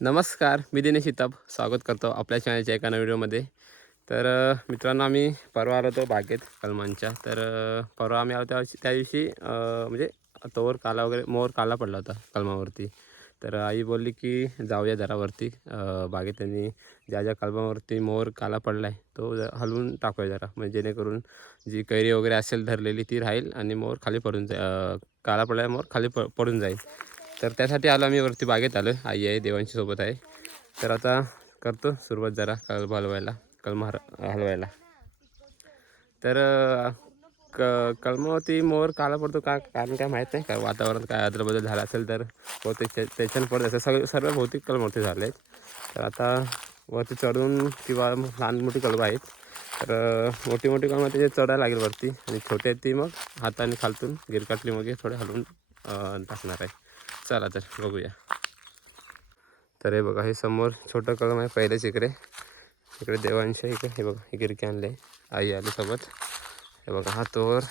नमस्कार, मी दिनेश शिताप स्वागत करतो आपल्या चॅनलच्या एका नवीन व्हिडिओमध्ये. तर मित्रांनो, आम्ही परवा आलो होतो बागेत कलमांच्या. तर परवा आम्ही आलो त्या दिवशी म्हणजे तोवर काला वगैरे मोर काला पडला होता कलमावरती. तर आई बोलली की जाऊया जरा वरती बागेत. त्यांनी ज्या ज्या कलमावरती मोर काला पडला आहे तो हलवून टाकूया जरा, म्हणजे जेणेकरून जी कैरी वगैरे असेल धरलेली ती राहील आणि मोर खाली पडून जाईल. काला पडला मोर खाली पडून जाईल. तर त्यासाठी आलो आम्ही वरती बागेत आलो. आई आहे, देवांशी सोबत आहे. तर आता करतो सुरुवात जरा कलम हलवायला. तर कलमावरती मोर काला पडतो का, कारण काय माहीत नाही का, वातावरणात काय अदलबदल झाला असेल तर बहुतेक त्याच्यानं पडत असेल. सर्व भौतिक कलमावरती झाले आहेत. तर आता वरती चढून किंवा लहान मोठी कलमं आहेत. तर मोठी मोठी कलमं त्याचे चढायला लागेल वरती, आणि छोटे आहेत ती मग हाताने खालतून गिरकाटली मग थोडे हलवून टाकणार आहे. चला तर बघूया. तर हे बघा, हे समोर छोटं कलम आहे पहिलेच. इकडे देवांशी इकडे हे बघा, हे गिरके आणले, आई आली सोबत. हे बघा, हा तोवर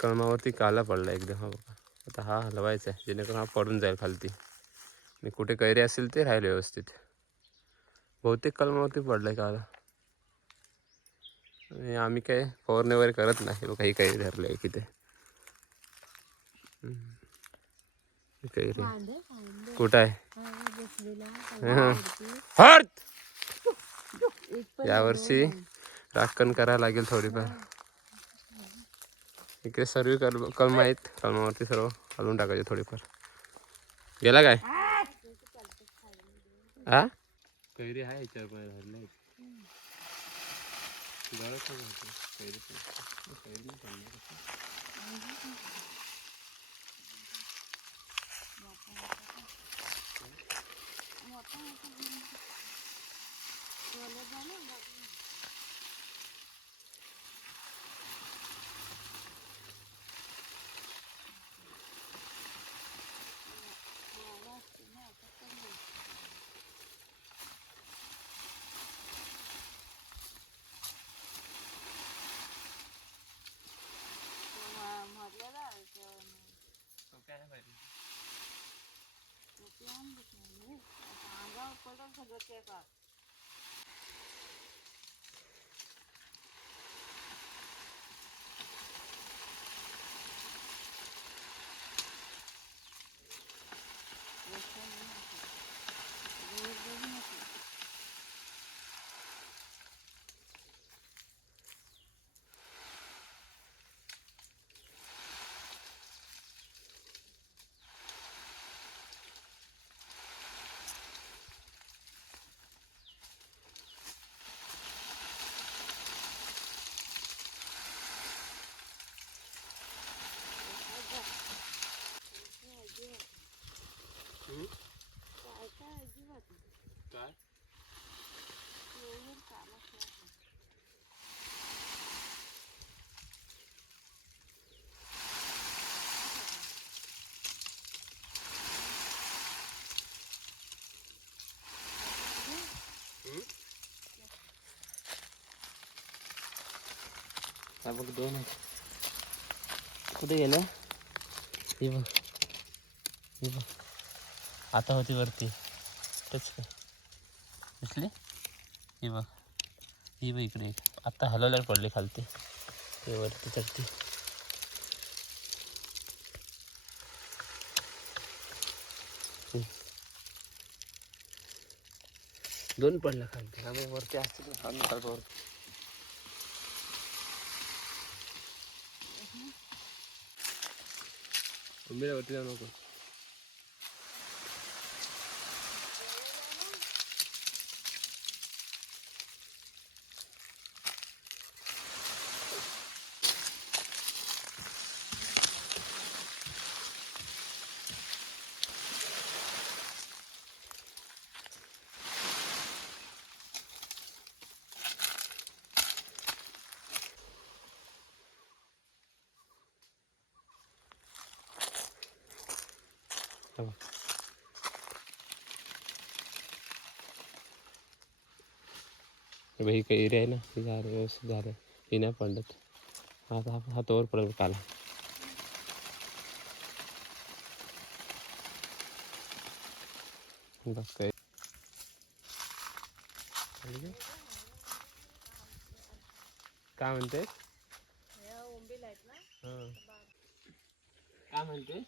कलमावरती काला पडला एकदम. हा बघा, आता हा हलवायचा आहे जेणेकरून हा पडून जाईल खालती, आणि कुठे कैरी असेल ते राहील व्यवस्थित. बहुतेक कलमावरती पडलं आहे काला, आणि आम्ही काय फवारणी वगैरे करत नाही. बघा, ही कैरी धरली आहे किती कैरी. कुठं आहे हर्ट? यावर्षी राखण करायला लागेल थोडीफार. इकडे सर्व कलम आहेत, कलमावरती सर्व हलवून टाकायचे थोडीफार. गेला काय हा? कैरी आहे याच्यावर धरले काय? हा बघ, दोन आहेत. कुठे गेलं? हे बघ, हे बघ, आता होती वरती टच काय दिसली? हे बघ, ही बघ इकडे. आता हलवल्यावर पडली खालती, ते वरती चढती. दोन पडल्या खालती. हा बघ, वरती असते ना वर. वरती जाऊ नको. ही कैरी आहे ना, ही झालं व्यवस्थित झालं, ही नाही पडत. हा तोवर पडेल काला. बघतोय काय म्हणते काय म्हणते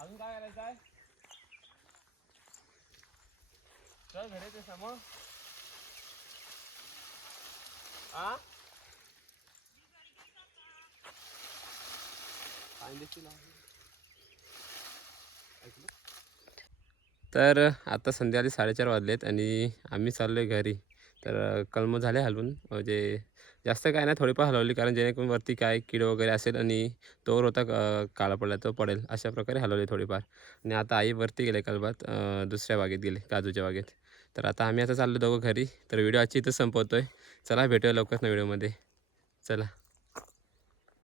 अजून काय करायचं आहे चल घरी ते समोर आ तर आता संध्याकाळी 4:30 वाजलेत आणि आम्ही चाललो आहे घरी. तर कलमं झाले हलवून, म्हणजे जास्त काय नाही, थोडीफार हलवली, कारण जेणेकरून वरती काय कीड वगैरे असेल आणि तोवर होता काळा पडला तो पडेल, अशा प्रकारे हलवले थोडीफार. आणि आता आई वरती गेले कलबात, दुसऱ्या बागेत गेले, काजूच्या बागेत. तर आता आम्ही आता चाललो दोघं घरी. तर व्हिडिओ आजची इथंच संपवतो आहे. चला भेटूया लवकरच व्हिडिओमध्ये. चला.